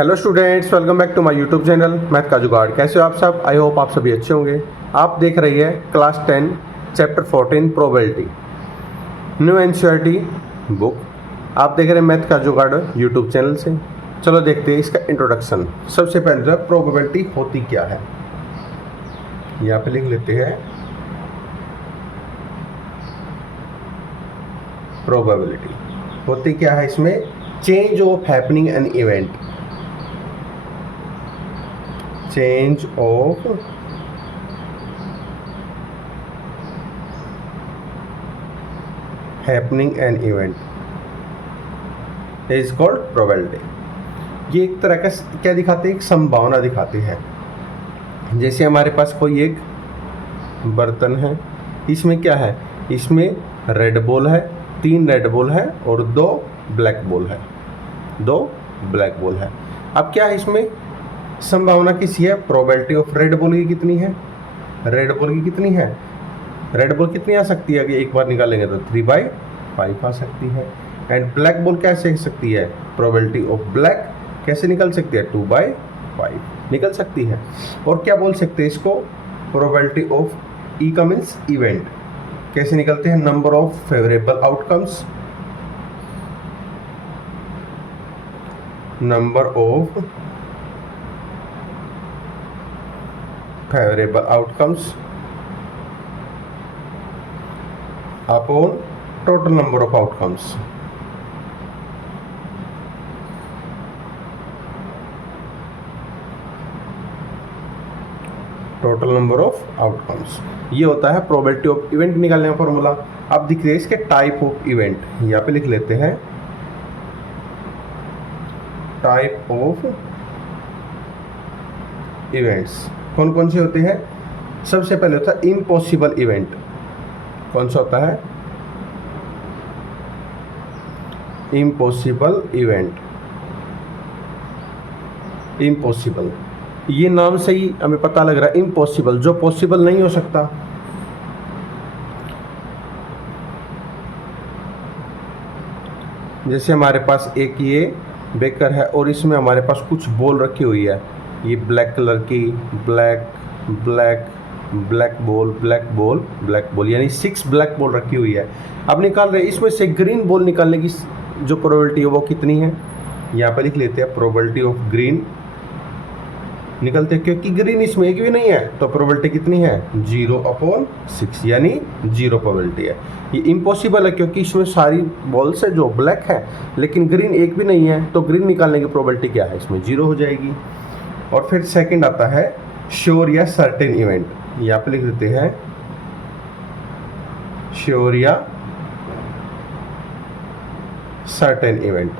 Hello students, welcome back to my YouTube channel math का जुगाड़। कैसे हो आप सब? आई होप आप सभी अच्छे होंगे। आप देख रही है class 10 chapter 14 probability, new NCERT book. आप देख रहे हैं मैथ का जुगाड़ यूट्यूब चैनल से। चलो देखते हैं इसका इंट्रोडक्शन। सबसे पहले जो प्रोबेबिलिटी होती क्या है, यहाँ पे लिख लेते हैं। प्रोबेबिलिटी होती क्या है, इसमें change of happening an event, change of happening an event is called probability। ये एक तरह का क्या दिखाते हैं, एक संभावना दिखाते हैं। जैसे हमारे पास कोई एक बर्तन है, इसमें क्या है, इसमें रेड बॉल है, 3 रेड बॉल है और 2 ब्लैक बॉल है, 2 ब्लैक बॉल है। अब क्या है, इसमें संभावना किसी है, प्रोबेबिलिटी ऑफ रेड बॉल की कितनी है, रेड बॉल की कितनी है, रेड बॉल कितनी आ सकती है, अगर एक बार निकालेंगे तो 3/5 आ सकती है। एंड ब्लैक बॉल कैसे सकती है, प्रोबेबिलिटी ऑफ ब्लैक कैसे निकल सकती है, 2/5 निकल सकती है। और क्या बोल सकते हैं इसको, प्रोबेबिलिटी ऑफ ई का मीन्स इवेंट कैसे निकलते हैं, number of favourable outcomes, number of favorable outcomes upon total number of outcomes। Total number of outcomes, ये होता है प्रोबेबिलिटी ऑफ इवेंट निकालने का फॉर्मूला। अब दिख रही है इसके टाइप ऑफ इवेंट, यहाँ पे लिख लेते हैं टाइप ऑफ इवेंट्स। कौन कौन से होते हैं, सबसे पहले होता है इम्पॉसिबल इवेंट। कौन सा होता है, इम्पॉसिबल इवेंट। इम्पॉसिबल, ये नाम से ही हमें पता लग रहा है, इम्पॉसिबल जो पॉसिबल नहीं हो सकता। जैसे हमारे पास एक ये बेकर है और इसमें हमारे पास कुछ बॉल रखी हुई है, ये ब्लैक कलर की, black black black ball, black ball, black ball, यानी 6 ब्लैक बॉल रखी हुई है। अब निकाल रहे हैं इसमें से ग्रीन बॉल निकालने की जो प्रोबेबिलिटी है वो कितनी है, यहाँ पर लिख लेते हैं प्रोबेबिलिटी ऑफ ग्रीन निकलते हैं, क्योंकि ग्रीन इसमें एक भी नहीं है तो प्रोबेबिलिटी कितनी है, 0/6 यानी 0 प्रोबेबिलिटी है। ये इम्पॉसिबल है क्योंकि इसमें सारी बॉल्स है जो ब्लैक है, लेकिन ग्रीन एक भी नहीं है तो ग्रीन निकालने की प्रोबेबिलिटी क्या है, इसमें 0 हो जाएगी। और फिर सेकंड आता है श्योर या सर्टेन इवेंट, यहाँ पे लिख देते हैं श्योर या सर्टेन इवेंट।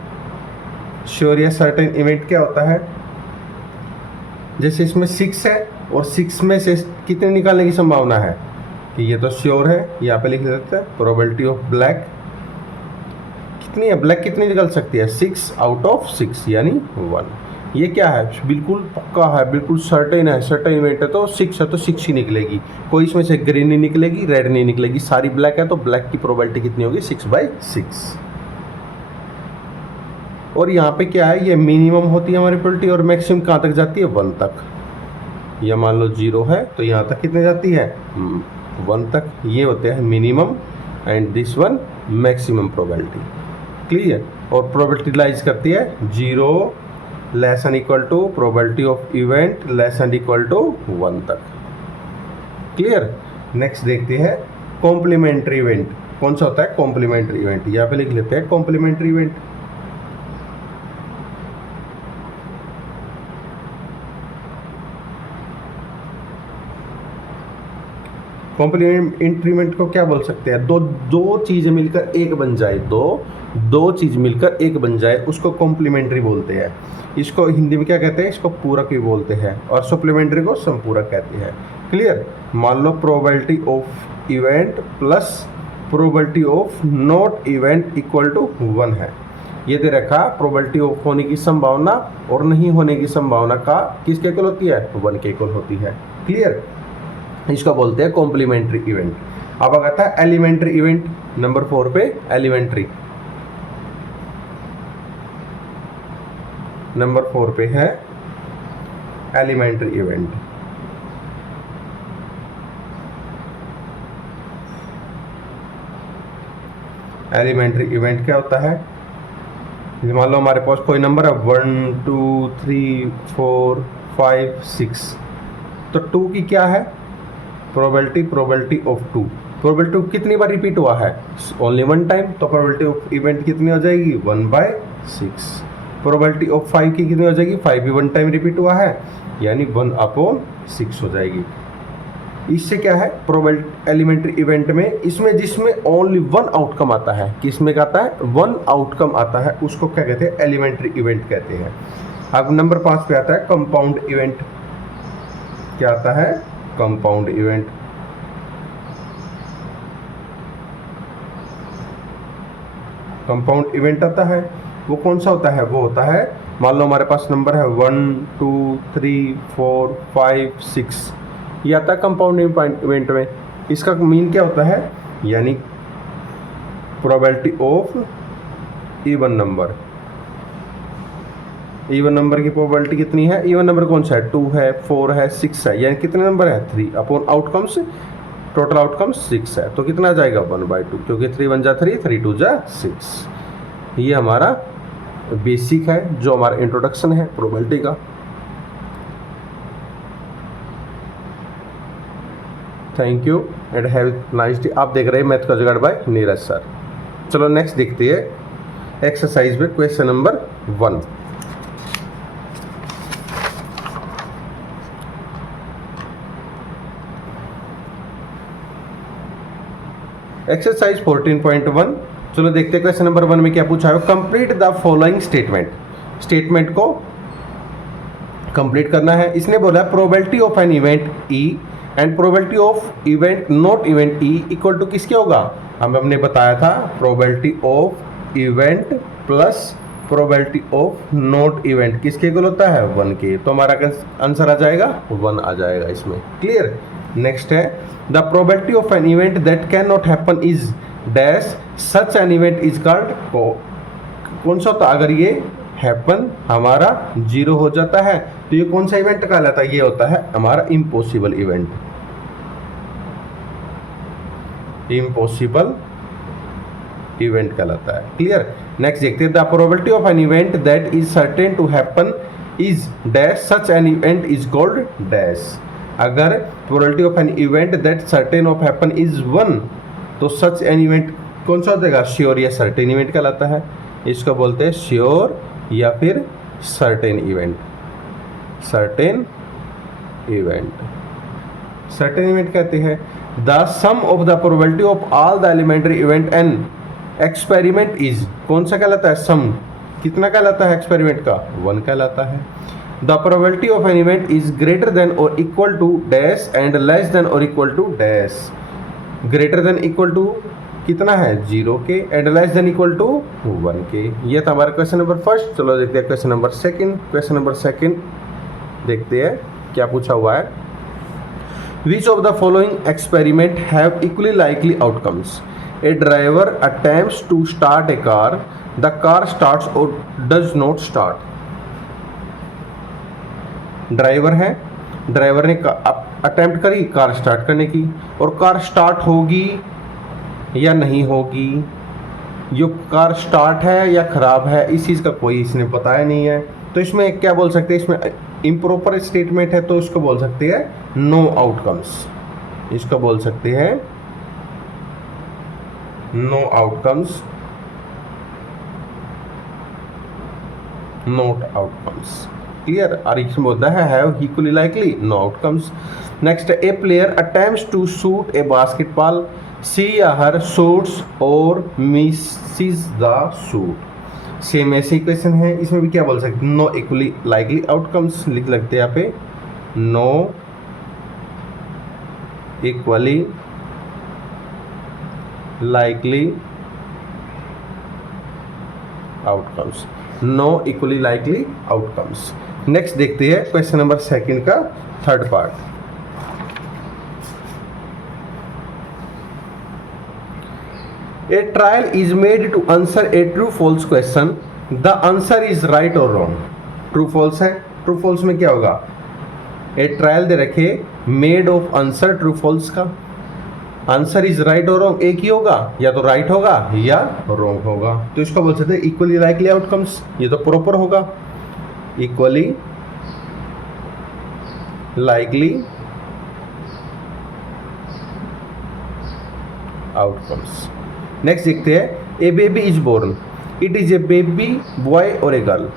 श्योर या सर्टेन इवेंट क्या होता है, जैसे इसमें 6 है और 6 में से कितने निकालने की संभावना है, कि ये तो श्योर है, यहाँ पे लिख देते हैं प्रोबेबिलिटी ऑफ ब्लैक कितनी है, ब्लैक कितनी निकल सकती है, 6/6 यानी 1। ये क्या है, बिल्कुल पक्का है, बिल्कुल सर्टेन है, सर्टेन इवेंट है तो 6 है तो 6 ही निकलेगी। कोई इसमें से ग्रीन नहीं निकलेगी, रेड नहीं निकलेगी, सारी ब्लैक है तो ब्लैक की प्रोबेबिलिटी कितनी होगी, 6/6। और यहाँ पे क्या है, ये मिनिमम होती है हमारी प्रोबेबिलिटी और मैक्सिमम कहाँ तक जाती है, 1 तक। या मान लो 0 है तो यहाँ तक कितने जाती है, 1 तक। ये होते हैं minimum and this one maximum probability. Clear. और प्रोबेबिलिटी लाइज करती है 0 less and equal to probability of event less and equal to 1 तक। क्लियर। नेक्स्ट देखते हैं कॉम्प्लीमेंट्री इवेंट। कौन सा होता है कॉम्प्लीमेंट्री इवेंट, यहाँ पे लिख लेते हैं कॉम्प्लीमेंट्री इवेंट। कॉम्प्लीमेंट्री इवेंट को क्या बोल सकते हैं, दो चीजें मिलकर एक बन जाए, दो चीज मिलकर एक बन जाए उसको कॉम्प्लीमेंट्री बोलते हैं। इसको हिंदी में क्या कहते हैं, इसको पूरक भी बोलते हैं, और सप्लीमेंट्री को संपूरक कहते हैं। क्लियर। मान लो probability of event plus probability of not event equal to 1 है। ये दे रखा प्रोबेबिलिटी ऑफ होने की संभावना और नहीं होने की संभावना का किसके इक्वल होती है, 1 के इक्वल होती है। क्लियर। इसको बोलते हैं कॉम्प्लीमेंट्री इवेंट। अब आता है एलिमेंट्री इवेंट, नंबर 4 पे एलिमेंट्री। नंबर 4 पे है एलिमेंट्री इवेंट। एलिमेंट्री इवेंट क्या होता है? मान लो हमारे पास कोई नंबर है 1 2 3 4 5 6, तो 2 की क्या है प्रोबेबिलिटी ऑफ 2। प्रोबेबिलिटी ऑफ कितनी बार रिपीट हुआ है? ओनली 1 टाइम, तो प्रोबेबिलिटी ऑफ इवेंट कितनी हो जाएगी 1/6। प्रोबेबिलिटी ऑफ 5 की कितनी हो जाएगी? 5 भी 1 टाइम रिपीट हुआ है, यानी 1/6 हो जाएगी। इससे क्या है प्रोबेबिलिटी एलिमेंट्री इवेंट में, इसमें जिसमें ओनली 1 आउटकम आता है, किसमें का आता है 1 आउटकम आता है, उसको क्या कहते हैं एलिमेंट्री इवेंट कहते हैं। अब नंबर 5 पे आता है कंपाउंड इवेंट। क्या आता है? Compound event. कंपाउंड इवेंट आता है, वो कौन सा होता है? वो होता है, मान लो हमारे पास नंबर है 1 2 3 4 5 6, ये आता है कंपाउंड इवेंट में। इसका मीन क्या होता है? यानी probability of even number. Even number की प्रोबेबिलिटी कितनी है? इवन नंबर कौन सा है? 2 है, 4 है, 6 है, यानी कितने नंबर है 3 अपॉन आउटकम्स, टोटल आउटकम 6 है, तो कितना आ जाएगा 1/2, क्योंकि 3 1 जा 3, 3 2 जा 6। ये हमारा बेसिक है, जो हमारा इंट्रोडक्शन है प्रोबेबिलिटी का। Thank you and have nice day. आप देख रहे हैं मैथ का जुगाड़ बाय नीरज सर। चलो नेक्स्ट देखते हैं एक्सरसाइज में क्वेश्चन नंबर 1। एक्सरसाइज 14.1। चलो देखते हैं क्वेश्चन नंबर 1 में क्या पूछा है। Complete the following statement. Statement को कंप्लीट करना है। इसने बोला probability of an event E and probability of event not event E equal to किसके होगा? हमने बताया था probability of event plus probability of not event किसके इक्वल होता है 1 के। तो हमारा आंसर आ जाएगा 1 आ जाएगा इसमें। क्लियर। नेक्स्ट है the probability of an event that can not happen is dash such an event is called. कौन सा होता? अगर ये हैपन हमारा 0 हो जाता है तो ये कौन सा इवेंट कहलाता है? ये होता है हमारा इम्पॉसिबल इवेंट। इम्पॉसिबल इवेंट कहलाता है। क्लियर। नेक्स्ट देखते हैं the probability of an event that is certain to happen is dash such an event is called dash. अगर probability of an event that certain of happen is 1, तो सच an event कौन सा हो जाएगा? Sure या certain event कहलाता है। इसको बोलते हैं श्योर या फिर certain event. Certain event, certain event कहते हैं। The sum of the probability of all the elementary event and experiment is कौन सा कहलाता है? सम कितना कहलाता है एक्सपेरिमेंट का? 1 कहलाता है। The probability of an event is greater than और equal to dash and less than और equal to dash. Greater than equal to कितना है 0 के and less than equal to 1 के। ये था हमारा क्वेश्चन नंबर फर्स्ट। चलो देखते हैं question number second. Question number second देखते हैं क्या पूछा हुआ है। Which of the following experiment have equally likely outcomes? A driver attempts to start a car, the car starts और डज नॉट स्टार्ट। ड्राइवर है, ड्राइवर ने अटेम्प्ट करी कार स्टार्ट करने की, और कार स्टार्ट होगी या नहीं होगी, जो कार स्टार्ट है या ख़राब है, इस चीज़ का कोई इसने बताया नहीं है। तो इसमें क्या बोल सकते हैं? इसमें इम्प्रॉपर स्टेटमेंट है तो इसको बोल सकते हैं नो आउटकम्स। इसको बोल सकते हैं no outcomes, not outcomes. Clear. और इसमें बोलता है have equally likely no outcomes. Next a player attempts to shoot a basketball, see या हर शूट्स और मिसेस द शूट। सेम ऐसे ही क्वेश्चन है, इसमें भी क्या बोल सकते हैं नो इक्वली लाइकली आउटकम्स लिख लगते हैं यहाँ पे। No equally likely outcomes, no equally likely outcomes. Next देखते हैं क्वेश्चन नंबर सेकंड का third part. A trial is made to answer a true false question. The answer is right or wrong. True false है। True false में क्या होगा, a trial दे रखे made of answer true false का answer is right और wrong एक ही होगा, या तो राइट होगा या रॉन्ग होगा। तो इसको बोल सकते हैं इक्वली लाइकली आउटकम्स, ये तो प्रॉपर होगा, इक्वली लाइकली आउटकम्स। नेक्स्ट देखते हैं, a baby is born, it is a baby boy और ए गर्ल।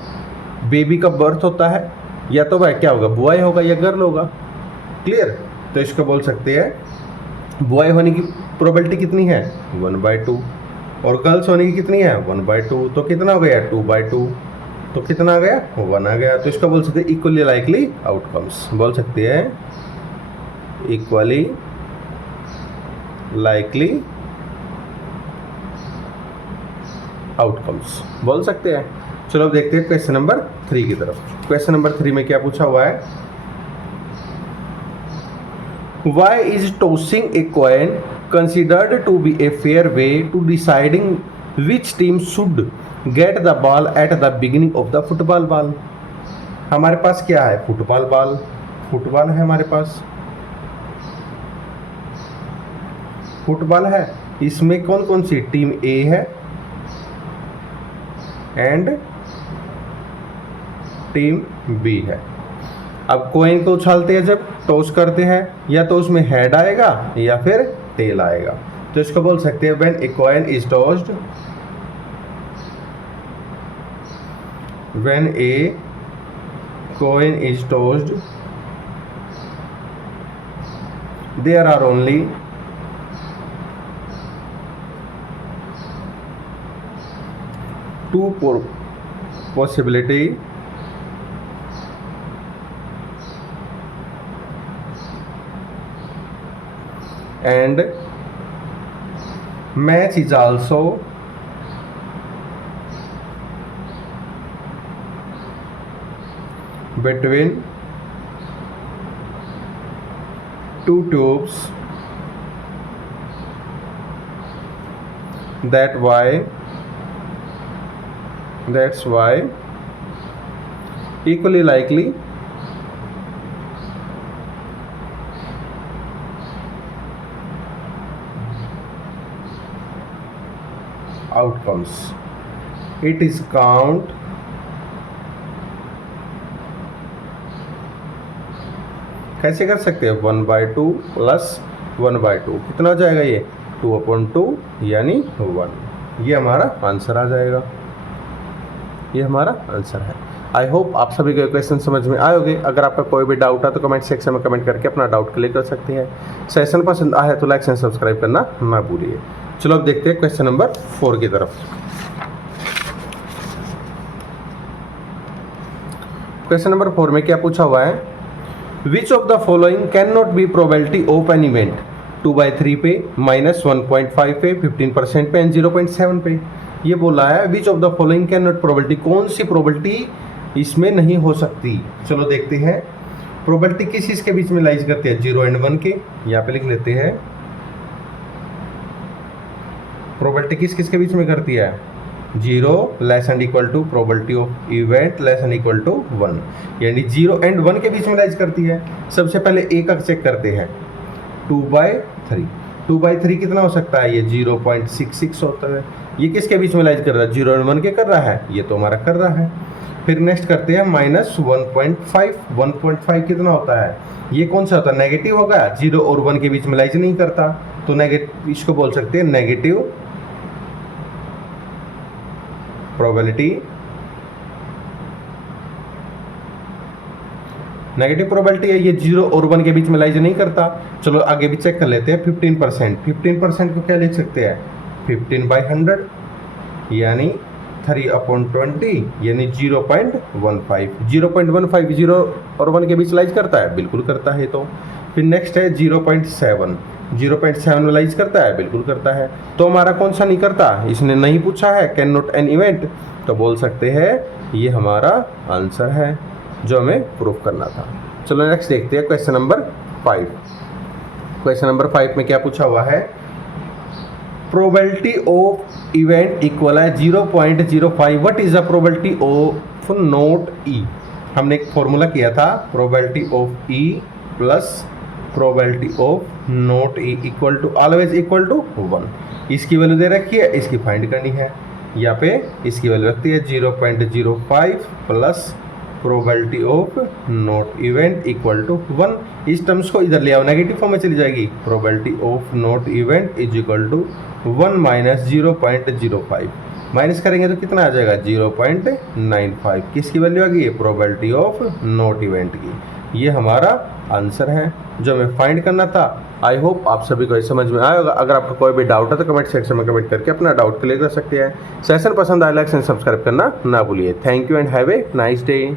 बेबी का बर्थ होता है, या तो वह क्या होगा, बॉय होगा या गर्ल होगा। क्लियर, तो इसको बोल सकते हैं बॉय होने की प्रोबेबिलिटी कितनी है 1/2 और गर्ल्स होने की कितनी है 1/2, तो कितना हो गया 2/2, तो कितना आ गया 1 आ गया। तो इसको बोल सकते हैं इक्वली लाइकली आउटकम्स, बोल सकते हैं इक्वली लाइकली आउटकम्स बोल सकते हैं। चलो अब देखते हैं क्वेश्चन नंबर 3 की तरफ। क्वेश्चन नंबर 3 में क्या पूछा हुआ है, Why is tossing a coin considered to be a fair way to deciding which team should get the ball at the beginning of the football ball? हमारे पास क्या है, फुटबॉल बॉल, फुटबॉल है हमारे पास, फुटबॉल है। इसमें कौन कौन सी टीम ए है एंड टीम बी है। अब कोइन को उछालते हैं, जब टॉस करते हैं, या तो उसमें हेड आएगा या फिर टेल आएगा। तो इसको बोल सकते हैं when a coin is tossed, when a coin is tossed there are only two possibility and match is also between two tubes, that's why equally likely outcomes. It is count कैसे कर सकते हैं 1/2 प्लस 1/2 कितना हो जाएगा, ये 2/2 यानी 1। ये हमारा आंसर आ जाएगा, ये हमारा आंसर है। आई होप आप सभी को क्वेश्चन समझ में आए होंगे। अगर आपका कोई भी डाउट है तो कमेंट सेक्शन में कमेंट करके अपना डाउट क्लियर कर सकते हैं। सेशन पसंद आया तो लाइक एंड सब्सक्राइब करना ना भूलिए। चलो अब देखते हैं क्वेश्चन नंबर 4 की तरफ। क्वेश्चन नंबर 4 में क्या पूछा हुआ है, which of the following can not be probability of an event 2/3 पे, -1.5 पे, 15% पे एंड 0.7 पे। ये बोला है which of the following can not probability, कौन सी प्रोबेबिलिटी इसमें नहीं हो सकती। चलो देखते हैं प्रोबेबिलिटी किस चीज़ के बीच में लाइज करते हैं, 0 एंड 1 के। यहाँ पे लिख लेते हैं प्रोबेबिलिटी किस किस के बीच में करती है, 0 less and equal to probability of event less and equal to 1, यानी 0 एंड 1 के बीच में लाइज करती है। सबसे पहले ए का चेक करते हैं, 2/3, 2/3 कितना हो सकता है, ये 0.66 होता है। ये किसके बीच में लाइज कर रहा है, 0 एंड 1 के कर रहा है, ये तो हमारा कर रहा है। फिर नेक्स्ट करते हैं -1.5, 1.5 कितना होता है, ये कौन सा होता है, नेगेटिव होगा, 0 और 1 के बीच में लाइज नहीं करता, तो नेगेटिव, इसको बोल सकते हैं नेगेटिव प्रोबेबिलिटी, नेगेटिव प्रोबेबिलिटी है, ये 0 और 1 के बीच में लाइज नहीं करता। चलो आगे भी चेक कर लेते हैं 15%, 15% को क्या लिख सकते हैं 15/100 यानी 3/20 यानी 0.15, 0.15 0 और 1 के बीच लाइज करता है, बिल्कुल करता है। तो फिर नेक्स्ट है 0.7, 0.7 में लाइज करता है, बिल्कुल करता है। तो हमारा कौन सा नहीं करता, इसने नहीं पूछा है कैन नॉट एन इवेंट, तो बोल सकते हैं ये हमारा आंसर है जो हमें प्रूफ करना था। चलो नेक्स्ट देखते हैं क्वेश्चन नंबर 5। क्वेश्चन नंबर 5 में क्या पूछा हुआ है, प्रोबेबिलिटी ऑफ इवेंट इक्वल है 0.05, what is the probability of not E. हमने एक फॉर्मूला किया था, probability of E plus probability of not E equal to always equal to 1। इसकी वैल्यू दे रखी है, इसकी फाइंड करनी है। यहाँ पे इसकी वैल्यू रखती है 0.05 plus probability of not event equal to 1। इस टर्म्स को इधर ले आओ, नेगेटिव फॉर्म में चली जाएगी। Probability of not event is equal to 1 minus 0.05, minus करेंगे तो कितना आ जाएगा 0.95। किसकी वैल्यू आ गई है, प्रोबेबिलिटी ऑफ नॉट इवेंट की। ये हमारा आंसर है जो हमें फाइंड करना था। आई होप आप सभी को ये समझ में आया होगा। अगर आपको कोई भी डाउट है तो कमेंट सेक्शन में कमेंट करके अपना डाउट क्लियर कर सकते हैं। सेशन पसंद आए लाइक एंड सब्सक्राइब करना ना भूलिए। Thank you and have a nice day.